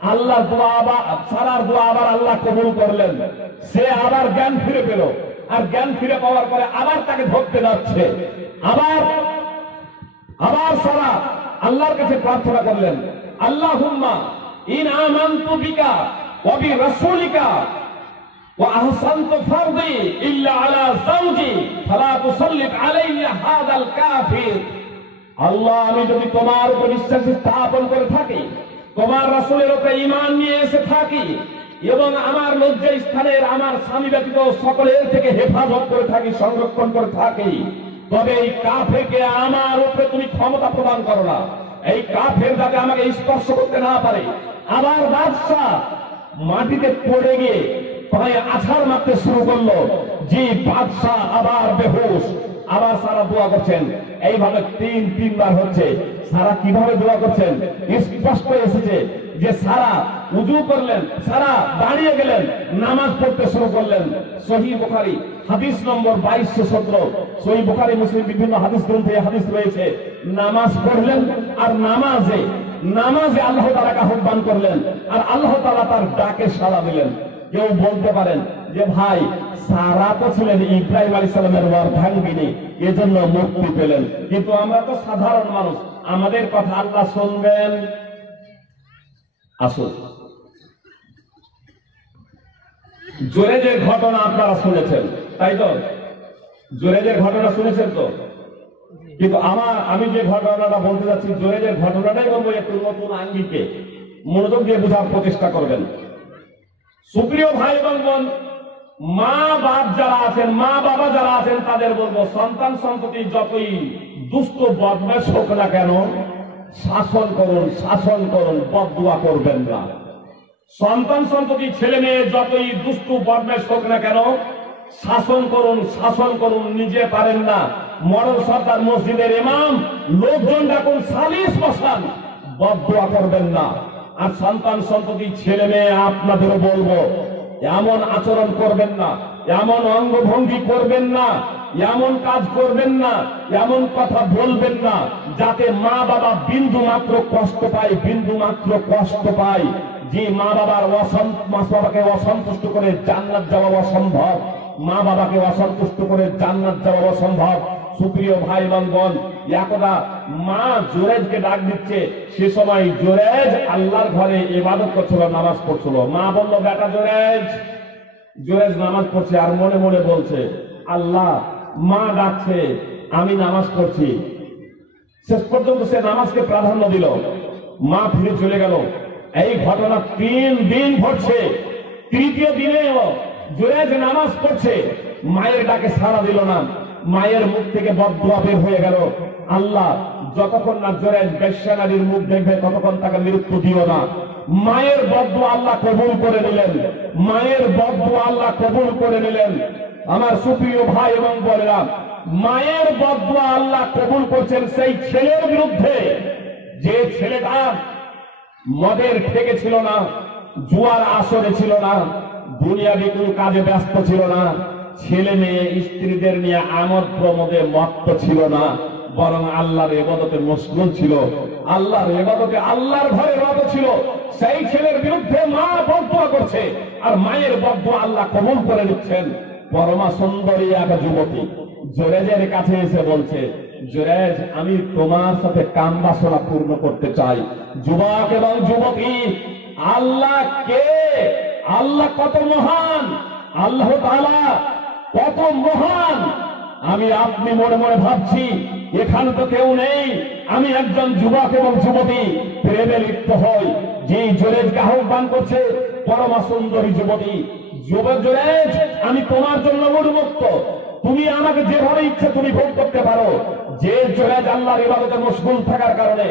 আল্লাহ দোয়া আবার সারার দোয়া আবার আল্লাহ কবুল করলেন, সে আবার জ্ঞান ফিরে পেল, আর জ্ঞান ফিরে পাওয়ার পরে আবার তাকে ধরতে যাচ্ছে, আবার আবার সারা আল্লাহর কাছে প্রার্থনা করলেন, আল্লাহুম্মা ইন আমানতু বিকা ওয়া বিরাসূলিকা ওয়া আহসানতু ফারদি ইল্লা আলা যাওজি ফালা তুসাল্লিত আলাইয়া হাদাল কাফির। আল্লাহ, আমি যদি তোমার উপর বিশ্বাস স্থাপন করে থাকি, তোমার রাসূলের উপরে ঈমান নিয়ে এসে থাকি, এবং আমার লজ্জা স্থানের আমার স্বামী ব্যতীত সকলের থেকে হেফাজত করে থাকি, সংরক্ষণ করে থাকি, তবে এই কাফেরকে আমার উপরে তুমি ক্ষমতা প্রদান করো না, এই কাফের যাতে আমাকে স্পর্শ করতে না পারে। আবার বাদশাহ মাটিতে পড়ে গিয়ে পায়ে আছাড় মারতে শুরু করলো, যে বাদশাহ আবার বেহুশ। আবার সারা দোয়া করছেন, এইভাবে তিনবার হচ্ছে। সারা কিভাবে দোয়া করছেন স্পষ্ট এসেছে যে সারা উজু করলেন, সারা দাঁড়িয়ে গেলেন, নামাজ পড়তে শুরু করলেন। সহিহ বুখারী হাদিস নম্বর 2217, সহিহ বুখারী মুসলিম বিভিন্ন হাদিস গ্রন্থে হাদিস রয়েছে। নামাজ পড়লেন আর নামাজে আল্লাহ তাআলাকে আহ্বান করলেন, আর আল্লাহ তাআলা তার ডাকে সাড়া দিলেন। কেউ বলতে পারেন যে ভাই, সারা তো ছিলেন ইব্রাহিম আলাইহিস সালামের অর্ধাঙ্গিনী, এজন্য মুক্তি পেলেন, কিন্তু আমরা তো সাধারণ মানুষ, আমাদের কথা আল্লাহ শুনবেন? আসুন, জুরেজের ঘটনা আপনারা শুনেছেন, তাই তো? জুরেজের ঘটনা শুনেছেন তো? কিন্তু আমি যে ঘটনাটা বলতে যাচ্ছি, জুরেজের ঘটনাটাই বলবো একটু নতুন আঙ্গিকে, মনোযোগ দিয়ে বোঝার প্রচেষ্টা করবেন। সুপ্রিয় ভাই এবং বোন, মা বাবা যারা আছেন তাদের বলবো, সন্তান সন্ততি যতই দুষ্ট বদমাশ হোক না কেন, শাসন করুন, বদদুয়া করবেন না। সন্তান সন্ততি ছেলে মেয়ে যতই দুষ্ট বদমাশ হোক না কেন, শাসন করুন, নিজে পারেন না, মডেল সরকার মসজিদের ইমাম, লোকজন ডাকুন, সালিশ বসান, বদদুয়া করবেন না। আর সন্তান সন্ততি ছেলে মেয়ে আপনাদেরও বলবো, এমন আচরণ করবেন না, এমন অঙ্গভঙ্গি করবেন না, এমন কাজ করবেন না, এমন কথা বলবেন না যাতে মা বাবা বিন্দু মাত্র কষ্ট পায়। যে মা বাবাকে অসন্তুষ্ট করে জান্নাত যাওয়া অসম্ভব, মা বাবাকে অসন্তুষ্ট করে জান্নাত যাওয়া অসম্ভব। সুপ্রিয় ভাই এবং বোন, একদা মা জুরেজকে ডাক দিচ্ছে, সে সময় জুরেজ আল্লাহর ঘরে ইবাদত করছিল, নামাজ পড়ছিল। মা বলল, বেটা জুরেজ নামাজ পড়ছে, আর মনে মনে বলছে, আল্লাহ, মা ডাকছে, আমি নামাজ পড়ছি। শেষ পর্যন্ত সে নামাজকে প্রাধান্য দিল, মা ফিরে চলে গেল। এই ঘটনা 3 দিন ঘটছে। তৃতীয় দিনেও জুরেজ নামাজ পড়ছে, মায়ের ডাকে সাড়া দিল না, মায়ের মুখ থেকে বদদুয়া বের হয়ে গেল, আল্লাহ, যতক্ষণ না জুরেজ বেশ্যা নারীর মুখ দেখবে ততক্ষণ তাকে মৃত্যু দিও না। মায়ের বদদুয়া আল্লাহ কবুল করে নিলেন। আমার সুপ্রিয় ভাই এবং বোনেরা, মায়ের বদদুয়া আল্লাহ কবুল করছেন সেই ছেলের বিরুদ্ধে, যে ছেলেটা মদের ঠেকে ছিল না, জুয়ার আসরে ছিল না, দুনিয়াবি কোনো কাজে ব্যস্ত ছিল না, ছেলে মেয়ে স্ত্রীদের নিয়ে আমোদ প্রমোদে মত্ত ছিল না, বরং আল্লাহর ইবাদতে মশগুল ছিল, আল্লাহর ঘরে রত ছিল। সেই ছেলের বিরুদ্ধে মা বদদুয়া করছে, আর মায়ের বদদুয়া আল্লাহ কবুল করে নিচ্ছেন। পরমা সুন্দরী এক যুবতী জুরেজের কাছে এসে বলছে, জুরেজ, আমি তোমার সাথে কাম বাসনা পূর্ণ করতে চাই। যুবক এবং যুবতী, আল্লাহ কে? আল্লাহ কত মহান, আল্লাহ তাআলা কত মহান। আপনি মনে মনে ভাবছি, এখানে তো কেউ নেই, আমি একজন যুবক এবং যুবতী প্রেমে লিপ্ত হই। যে জুরেজকে আহ্বান করছে, পরমা সুন্দরী যুবতী, জুরেজ, আমি তোমার জন্য উন্মুক্ত, তুমি আমাকে যেভাবে ইচ্ছে তুমি ভোগ করতে পারো। যে জুরেজ আল্লাহর ইবাদতে মশগুল থাকার কারণে,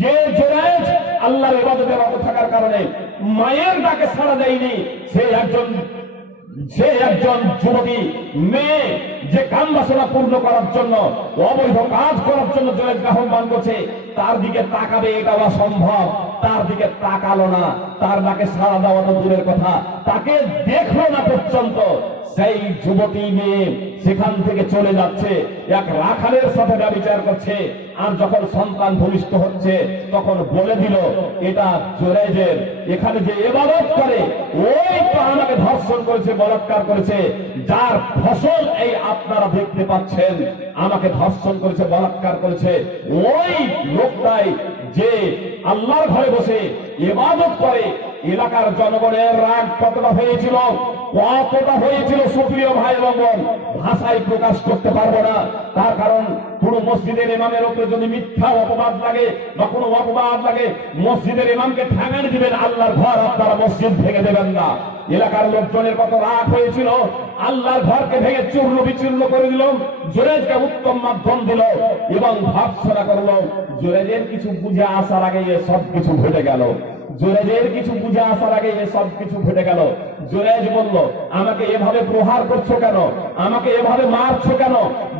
যে জুরেজ আল্লাহর ইবাদতে রত থাকার কারণে মায়ের ডাকে সাড়া দেয়নি, সে একজন যুবতী মেয়ে, যে কাম বাসনা পূর্ণ করার জন্য, অবৈধ কাজ করার জন্য জুরেজকে আহ্বান করছে, তার দিকে তাকাবে এটা অসম্ভব। তার দিকে তাকালো না, তার ডাকে সাড়া দেওয়া তো দূরের কথা, তাকে দেখলো না পর্যন্ত। সেই যুবতী মেয়ে সেখান থেকে চলে যাচ্ছে, এক রাখালের সাথে ব্যভিচার করছে। আর যখন সন্তান ভূমিষ্ঠ হচ্ছে তখন বলে দিল, এটা জুরাইজের, এখানে যে ইবাদত করে ওই তো আমাকে ধর্ষণ করেছে, বলাৎকার করেছে, যার ফসল এই আপনারা দেখতে পাচ্ছেন, আমাকে ধর্ষণ করেছে, বলাৎকার করেছে ওই লোকটাই যে আল্লাহর ঘরে বসে ইবাদত করে। এলাকার জনগণের রাগ কতটা হয়েছিল, কতটা হয়েছিল সুপ্রিয় ভাই এবং বোন, ভাষায় প্রকাশ করতে পারবো না। তার কারণ কোন মসজিদের ইমামের উপরে যদি মিথ্যা অপবাদ লাগে বা কোনো অপবাদ লাগে, মসজিদের ইমামকে ঠ্যাঙানি দিবেন, আল্লাহর ঘর আপনারা মসজিদ ভেঙে দেবেন না। এলাকার লোকজনের কত রাগ হয়েছিল, আল্লাহর ঘরকে ভেঙে চূর্ণ বিচূর্ণ করে দিল, জুরাইজকে উত্তম মাধ্যম দিল এবং ভাবছড়া করলো। জুরাইজের কিছু বুঝে আসার আগে সব কিছু ঘটে গেল। জুরাইজের কিছু বুঝে আসার আগে সব কিছু ঘটে গেল। জুরাইজ বলল, আমাকে এভাবে প্রহার করছো কেন, আমাকে এভাবে মারছো কেন,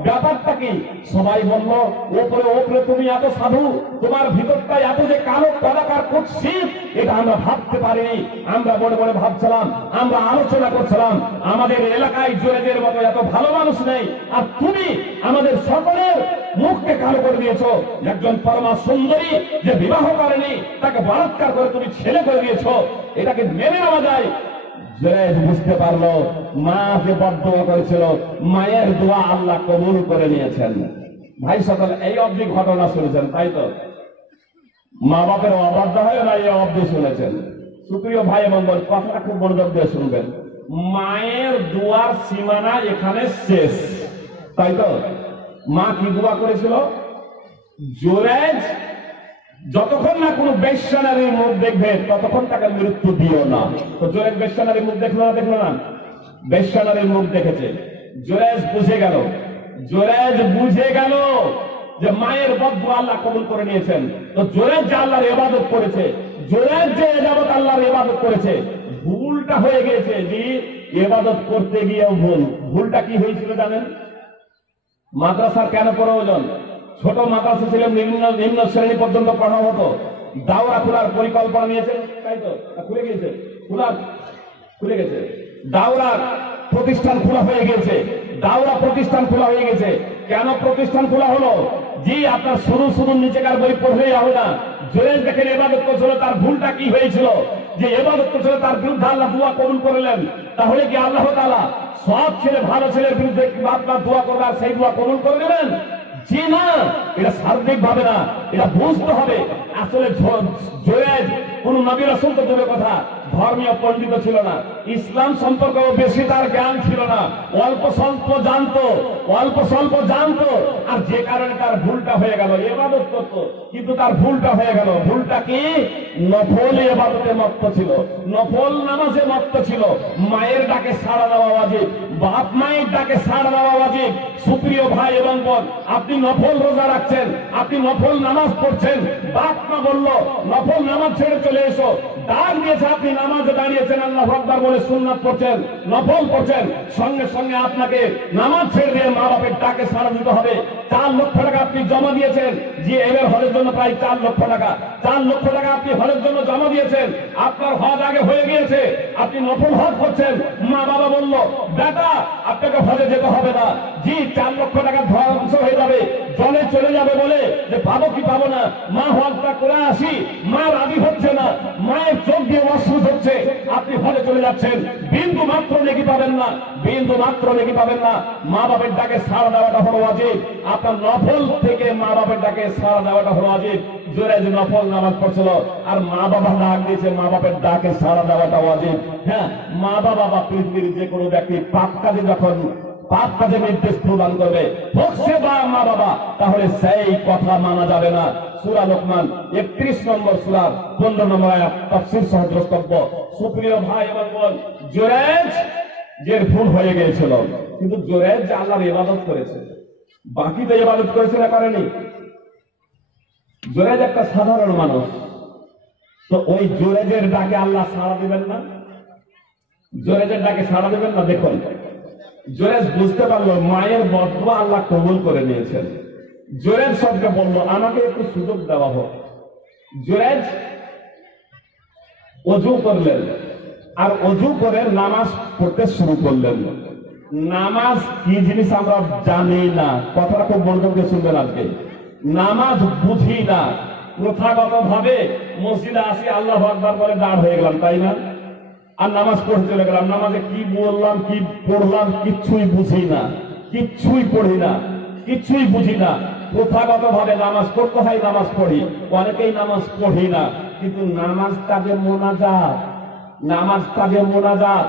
ব্যাপারটা কি? সবাই বলল, ওপরে ওপরে তুমি এত সাধু, তোমার ভিতরটা এত যে কালো কলাকার কুৎসিত, এটা আমরা ভাবতে পারিনি। আমরা বড় বড় ভাবছিলাম, আমরা আলোচনা করছিলাম, আমাদের এলাকায় জুরাইজের মতো এত ভালো মানুষ নেই, আর তুমি আমাদের সকলের মুখকে কালো করে দিয়েছো। একজন পরমা সুন্দরী যে বিবাহ করেনি তাকে বলাৎকার করে তুমি ছেলে করে দিয়েছো, এটাকে মেনে নেওয়া যায়? জুরাইজ বুঝতে পারলো, মা যে বদদোয়া করেছিল, মায়ের দোয়া আল্লাহ কবুল করে নিয়েছেন। ভাই সকল এই অবধি ঘটনা শুনেছেন, তাই তো? মা বাপের অবাধ্য হয় না, এই অবধি শুনেছেন। সুপ্রিয় ভাই এবং বোন, কথাটা খুব মনোযোগ দিয়ে শুনবেন। মায়ের দোয়ার সীমানা এখানে শেষ, তাই তো? মা কি দোয়া করেছিল? জুরাইজ যতক্ষণ না কোনো বেশ্যানারীর মুখ দেখবে ততক্ষণ তাকে মৃত্যু দিও না। তো জুরাইজ বেশ্যানারীর মুখ দেখলো না? দেখলো না? বেশ্যানারীর মুখ দেখেছে। জুরাইজ বুঝে গেল, জুরাইজ বুঝে গেল যে মায়ের বদদোয়া আল্লাহ কবুল করে নিয়েছেন। তো জুরাইজ যে আল্লাহর ইবাদত করেছে, জুরাইজ যে এযাবত আল্লাহর ইবাদত করেছে, ভুলটা হয়ে গেছে যে ইবাদত করতে গিয়েও ভুল। ভুলটা কি হয়েছিল জানেন? মাদ্রাসার কেন প্রয়োজন? ছোট মাদ্রাসা ছিল, নিম্ন শ্রেণী পর্যন্ত পড়ানো হতো। দাওরা খোলার পরিকল্পনা নিয়েছে, তাই তো? খুলে গিয়েছে, খুলে গেছে। দাওরা প্রতিষ্ঠান খোলা হয়ে গেছে, দাওরা প্রতিষ্ঠান খোলা হয়ে গেছে। কেন প্রতিষ্ঠান খোলা হলো? জি, আপনার শুধু শুধু নিচেকার বই পড়লেই হবে না। জুরাইজ দেখেন ইবাদত করছিল, তার ভুলটা কি হয়েছিল? যে ইবাদত করছিল, তার বিরুদ্ধে আল্লাহ দোয়া কবুল করলেন। তাহলে কি আল্লাহ তাআলা সব ছেলে ভালো ছেলের বিরুদ্ধে আপনার দোয়া করবে আর সেই দোয়া কবুল করে দেবেন? জি না, এটা সার্বিক ভাবে না, এটা বুঝতে হবে। আসলে জুরাইজ কোন নবী রাসূল তো দূরের কথা, ধর্মীয় পণ্ডিত ছিল না, ইসলাম সম্পর্কেও বেশি তার জ্ঞান ছিল না, অল্প স্বল্প জানতো, অল্প স্বল্প জানতো। আর যে কারণে তার ভুলটা হয়ে গেল, ইবাদত করতো কিন্তু তার ভুলটা হয়ে গেল। ভুলটা কি? নফল ইবাদতে মত্ত ছিল, নফল নামাজে মত্ত ছিল। মায়ের ডাকে সাড়া দেওয়া ওয়াজিব, বাপ মায়ের ডাকে সাড়া দেওয়া ওয়াজিব। সুপ্রিয় ভাই এবং বোন, আপনি নফল রোজা রাখছেন, আপনি নফল নামাজ পড়ছেন, বাপ মা বলল নফল নামাজ ছেড়ে চলে এসো, ডাক দিয়েছে, আপনি নামাজে দাঁড়িয়েছেন, আল্লাহু আকবার বলে সুন্নাত পড়ছেন, নফল পড়ছেন, সঙ্গে সঙ্গে আপনাকে নামাজ ছেড়ে দিয়ে মা বাপের ডাকে সাড়া দিতে হবে। 4 লক্ষ টাকা আপনি জমা দিয়েছেন, যে এবার হজের জন্য প্রায় 4 লক্ষ টাকা, 4 লক্ষ টাকা আপনি হজের জন্য জমা দিয়েছেন, আপনার হজ আগে হয়ে গিয়েছে, আপনি নফল হজ করছেন। মা বাবা বলল, বেটা আপনাকে হজে যেতে হবে না। জি, 4 লক্ষ টাকা ধ্বংস হয়ে যাবে, জলে চলে যাবে বলে যে পাবো কি পাবো না, মা হজটা করে আসি, মা রাজি হচ্ছে না, মায়ের চোখ দিয়ে অশ্রু হচ্ছে, আপনি হজে চলে যাচ্ছেন, বিন্দু মাত্র নেকি পাবেন না, বিন্দু মাত্র নেকি পাবেন না। মা বাপের ডাকে সাড়া দেওয়াটা হলো ওয়াজিব। আপনার নফল থেকে মা বাপের ডাকে সাড়া দেওয়াটা হলো ওয়াজিব। জুরাইজ নফল নামাজ পড়ছিল আর মা বাবা ডাক দিয়েছে, মা বাপের ডাকে সাড়া দেওয়াটা ওয়াজিব। হ্যাঁ, মা বাবা বা পৃথিবীর যে কোনো ব্যক্তি পাপ কাজে যখন পাপ কাজে নির্দেশ প্রদান করবে, হোক সে বা মা বাবা, তাহলে সেই কথা মানা যাবে না। সূরা লোকমান 31 নম্বর সূরা 15 নম্বর আয়াত, তাফসীর সহ দ্রষ্টব্য। সুপ্রিয় ভাই এবং বোন, জুরাইজ যে ভুল হয়ে গিয়েছিল, কিন্তু জুরাইজ যে আল্লাহর ইবাদত করেছে, বাকি তো ইবাদত করেছে না, করেনি? জুরাইজ একটা সাধারণ মানুষ, তো ওই জুরাইজের ডাকে আল্লাহ সাড়া দিবেন না? জুরাইজের ডাকে সাড়া দিবেন না? দেখুন, জুরাইজ বুঝতে পারলো মায়ের বদদোয়া আল্লাহ কবুল করে নিয়েছেন। জুরাইজ সবকে বলল, আমাকে একটু সুযোগ দেওয়া হোক। জুরাইজ অজু করলেন, আর অজু করে নামাজ পড়তে শুরু করলেন। নামাজ কি জিনিস আমরা জানি না, কথাটা খুব মনোযোগ দিয়ে শুনবেন। আজকে নামাজ বুঝি না, প্রথাগত ভাবে মসজিদে আসি, আল্লাহু আকবার বলে দাঁড় হয়ে গেলাম, তাই না? আর নামাজ পড়ে চলে গেলাম। নামাজে কি বললাম কি পড়লাম কিচ্ছুই বুঝি না, কিচ্ছুই পড়ি না, কিচ্ছুই বুঝি না। প্রথাগত ভাবে নামাজ পড়তে হয়, নামাজ পড়ি। অনেকেই নামাজ পড়ি না, কিন্তু নামাজটা যে মোনাজাত, নামাজটা যে মোনাজাত।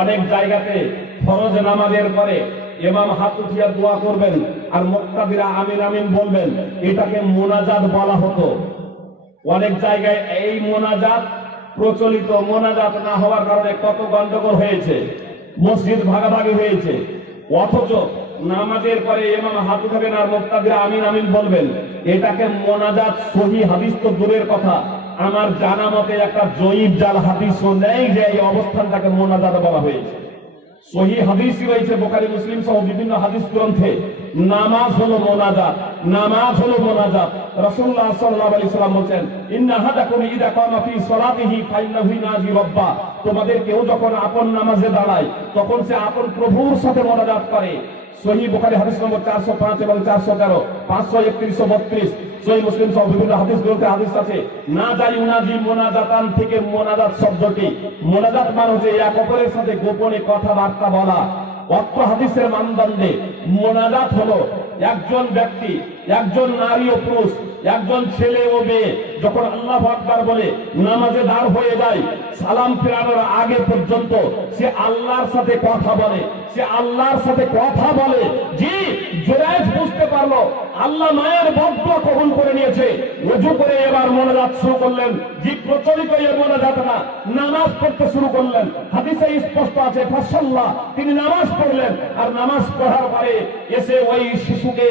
অনেক জায়গাতে ফরজ নামাজের পরে ইমাম হাত উঠিয়ে দোয়া করবেন আর মুক্তাদিরা আমিন আমিন বলবেন, এটাকে মোনাজাত বলা হতো। অনেক জায়গায় এই মোনাজাত প্রচলিত, মোনাজাত না হওয়ার কারণে কত গন্ডগোল হয়েছে, মসজিদ ভাগাভাগি হয়েছে। অথচ নামাজের পরে ইমাম হাত উঠাবেন আর মুক্তাদিরা আমিন আমিন বলবেন, এটাকে মোনাজাত। সহি হাদিস তো দূরের কথা, আমার জানা মতে একটা জয়ীব জাল হাদিসও নেই যে এই অবস্থানটাকে মোনাজাত বলা হয়েছে। সহি হাদিসই রয়েছে বুখারী মুসলিম সহ বিভিন্ন হাদিস গ্রন্থে। নামাজ হলো মোনাজাত, নামাজ হলো মোনাজাত। রাসূলুল্লাহ সাল্লাল্লাহু আলাইহি ওয়াসাল্লাম বলেন, ইন্না আহাদাকুম ইযা কামা ফি সালাতিহি ফাইন্নাহু ইনাজি রাব্বা। তোমাদের কেউ যখন আপন নামাজে দাঁড়ায় তখন সে আপন প্রভুর সাথে মোনাজাত করে। সহিহ বুখারী হাদিস নম্বর 405 এবং 413, 531 ও 32। সহিহ মুসলিম সহ বিভিন্ন হাদিস গ্রন্থে হাদিস আছে। না যাই উনাজি মোনাজাতান থেকে মোনাজাত শব্দটি, মোনাজাত মানে হচ্ছে এক অপরের সাথে গোপনে কথাবার্তা বলা। অর্থ হাদিসের মানদণ্ডে মোনাজাত হলো একজন ব্যক্তি, একজন নারী ও পুরুষ, একজন ছেলে ও মেয়ে যখন আল্লাহু আকবার বলে নামাজে দাঁড় হয়ে যায়, সালাম ফেরানোর আগে পর্যন্ত সে আল্লাহর সাথে কথা বলে, সে আল্লাহর সাথে কথা বলে। জি, জুরাইজ বুঝতে পারলো আল্লাহ মায়ের বদদুয়া কবুল করে নিয়েছে, ওযু করে এবার মোনাজাত শুরু করলেন। জি, প্রচলিত এই মোনাজাত না, নামাজ পড়তে শুরু করলেন। হাদিসে স্পষ্ট আছে ফাসাল্লাহ, তিনি নামাজ পড়লেন। আর নামাজ পড়ার পরে এসে ওই শিশুকে,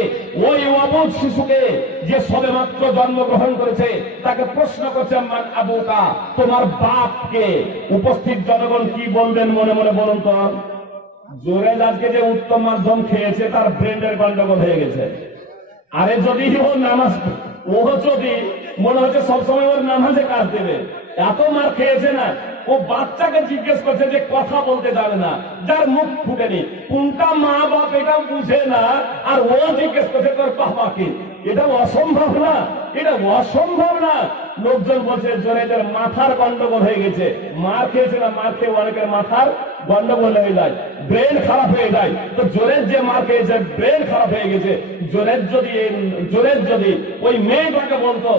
ওই অবুঝ শিশুকে যে সবেমাত্র জন্মগ্রহণ করেছে, তাকে প্রশ্ন করছে মান আবুকা, তোমার বাপকে। উপস্থিত জনগণ কি বলবেন মনে মনে বলুন তো? জোরে আজকে যে উত্তম মাধ্যম খেয়েছে তার ব্রেনের গন্ডগোল হয়ে গেছে। আরে যদি ও নামাজ, ও যদি মনে হচ্ছে সবসময় ওর নামাজে কাজ দেবে, এত মার খেয়েছে না, ও বাচ্চাকে জিজ্ঞেস করছে যে কথা বলতে জানে না, যার মুখ ফুটেনি, কোনটা মা বাপ এটা বুঝে না, আর ও জিজ্ঞেস করছে তোর বাবাকে। এটা অসম্ভব না, এটা অসম্ভব না। লোকজন বলছে জোরেদের মাথার গন্ডগোল হয়ে গেছে। মার খেয়েছে না, মার খেয়ে অনেকের মাথার গন্ডগোল হয়ে যায়, ব্রেন খারাপ হয়ে যায়। তো জোরের যে মার খেয়েছে ব্রেন খারাপ হয়ে গেছে। জোরের যদি ওই মেয়েটাকে বলতো,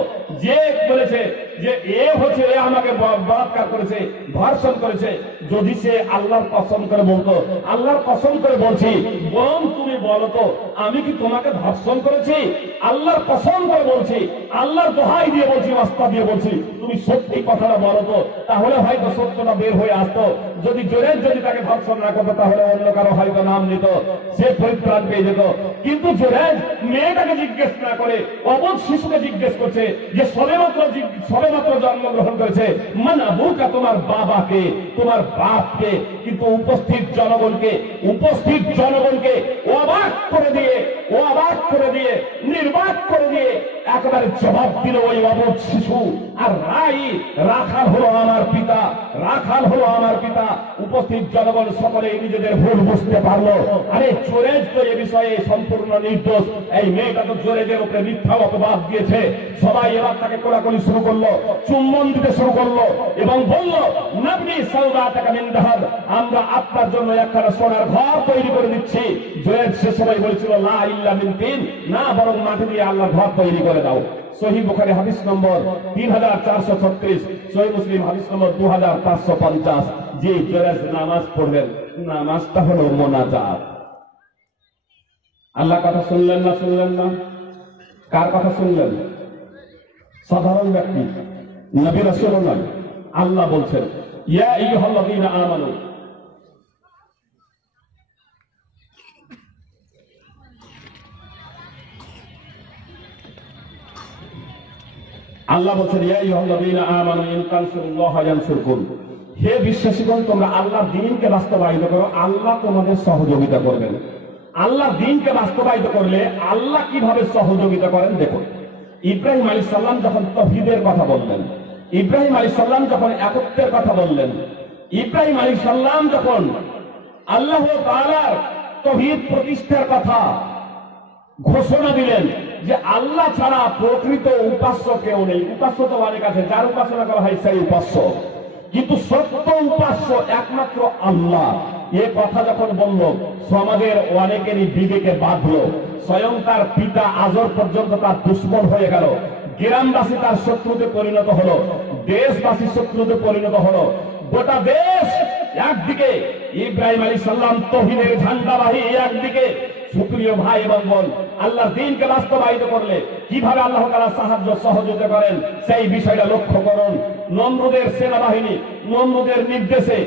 যে বলেছে যে এ হচ্ছে, এ আমাকে বলাৎকার করেছে, ধর্ষণ করেছে, যদি সে আল্লাহর কসম করে বলতো, আল্লাহর কসম করে বলছি বোন তুমি বলো তো আমি কি তোমাকে ধর্ষণ করেছি? আল্লাহর কসম করে বলছি, আল্লাহর দোহাই দিয়ে বলছি, রাস্তা দিয়ে বলছি, তুমি সত্যি কথাটা বলো তো, তাহলে হয়তো সত্যটা বের হয়ে আসতো। যদি জোরের যদি তাকে ধর্ষণ না করতো তাহলে অন্য কারো হয়তো নাম নিত, সে পরিত্রাণ পেয়ে যেত। কিন্তু জোরের মেয়েটাকে জিজ্ঞেস না করে অবুঝ শিশুকে জিজ্ঞেস করছে যে সবেমাত্র জন্মগ্রহণ করেছে, মান আবুকা, তোমার বাবাকে, তোমার বাপকে। কিন্তু উপস্থিত জনগণকে অবাক করে দিয়ে নির্বাক করে দিয়ে একেবারে জবাব দিল ওই অবুঝ শিশু। আর রাখাল হলো আমার পিতা, রাখাল হলো আমার পিতা। উপস্থিত জনগণ সকলে নিজেদের ভুল বুঝতে পারলো। আরে জোরেজ তো এ বিষয়ে সম্পূর্ণ নির্দোষ। এই মেয়েটা তো জোরেজের উপরে মিথ্যা অপবাদ দিয়েছে। সবাই এবার তাকে কোলাকুলি শুরু করলো, চুম্বন দিতে শুরু করলো এবং বলল, নাবনি সাউদাতাকা মিন যাহাব, আমরা আপনার জন্য একখানা সোনার ঘর তৈরি করে দিচ্ছি। জোরেজ সে সময় বলেছিল লা ইল্লা মিন তিন, না বরং মাটি দিয়ে আল্লাহ ঘর তৈরি করে দাও। সহিহ বুখারী হাদিস নম্বর 3436, সহিহ মুসলিম হাদিস নম্বর 2550। যে জোরেজ নামাজ পড়বেন, নামাজটা হলো মোনাজাত। আল্লাহ কথা শুনলেন না? কার কথা শুনলেন? সাধারণ ব্যক্তি, নবী রাসূল নয়। আল্লাহ বলছেন ইয়া আইয়ুহাল্লাযীনা আমানু, আল্লাহ বলছেন ইয়া আইয়ুহাল্লাযীনা আমানু ইন তানসুরুল্লাহা ইয়ানসুরকুম। হে বিশ্বাসীগণ, তোমরা আল্লাহর দ্বীনকে বাস্তবায়িত করো, আল্লাহ তোমাদের সহযোগিতা করবেন। আল্লাহর দ্বীনকে বাস্তবায়িত করলে আল্লাহ কিভাবে সহযোগিতা করেন দেখুন। ইব্রাহিম আলাইহিস সালাম যখন তাওহীদের কথা বললেন, ইব্রাহিম আলাইহিস সালাম যখন একত্বের কথা বললেন, ইব্রাহিম আলাইহিস সালাম যখন আল্লাহ তাআলার তাওহীদ প্রতিষ্ঠার কথা ঘোষণা দিলেন যে আল্লাহ ছাড়া প্রকৃত উপাস্য কেউ নেই। উপাস্য তো অনেক আছে, যার উপাসনা করা হয় সেই উপাস্য, কিন্তু সত্য উপাস্য একমাত্র আল্লাহ। এ কথা যখন বলল, সমাজের অনেকেরই বিবেকে বাঁধলো। স্বয়ং তার পিতা আজর পর্যন্ত তার দুশ্মন হয়ে গেল, গ্রামবাসী তার শত্রুতে পরিণত হলো, দেশবাসী শত্রুতে পরিণত হলো। গোটা দেশ একদিকে ইব্রাহিম আলাইহিস সালাম তাওহীদের ঝান্ডাবাহী, একদিকে সুপ্রিয় ভাই এবং বোন, আল্লাহর দ্বীনকে বাস্তবায়িত করলে কিভাবে আল্লাহ তাআলা সাহায্য সহযোগিতা করেন সেই বিষয়টা লক্ষ্য করুন। নমরুদের সেনাবাহিনী নমরুদের নির্দেশে